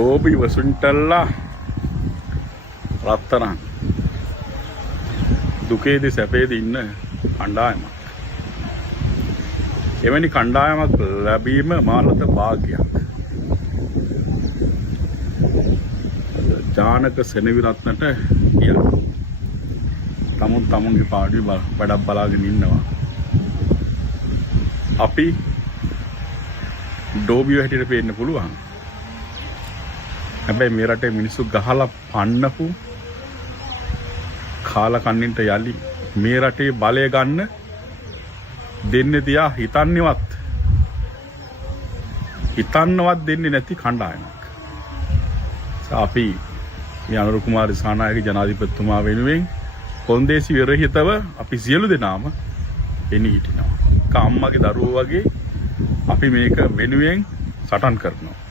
ඩෝබි වසුන්ටල්ලා රත්තරන් දුකේදී සැපේදී ඉන්න කණ්ඩායමක්. එවැනි කණ්ඩායමක් ලැබීම මානත භාග්‍යයක්. ජානක සෙනවිරත්නට තමුන්ගේ පාඩුවේ වැඩක් බලාගෙන ඉන්නවා. අපි ඩෝබියෝ හැටියට පේන්න පුළුවන්. හැබැයි මේ රටේ මිනිස්සු ගහලා පන්නපු කාලා කන්නින්ට යලි මේ රටේ බලය ගන්න දෙන්නේ තියා හිතන්නේවත් දෙන්නේ නැති කණ්ඩායමක්. අපි මේ අනුර කුමාර දිසානායක ජනාධිපතිතුමා වෙනුවෙන් කොන්දේසි විරහිතව අපි සියලු දෙනාම එනි හිටිනවා. අම්මගේ දරුවෝ වගේ අපි මේක වෙනුවෙන් සටන් කරනවා.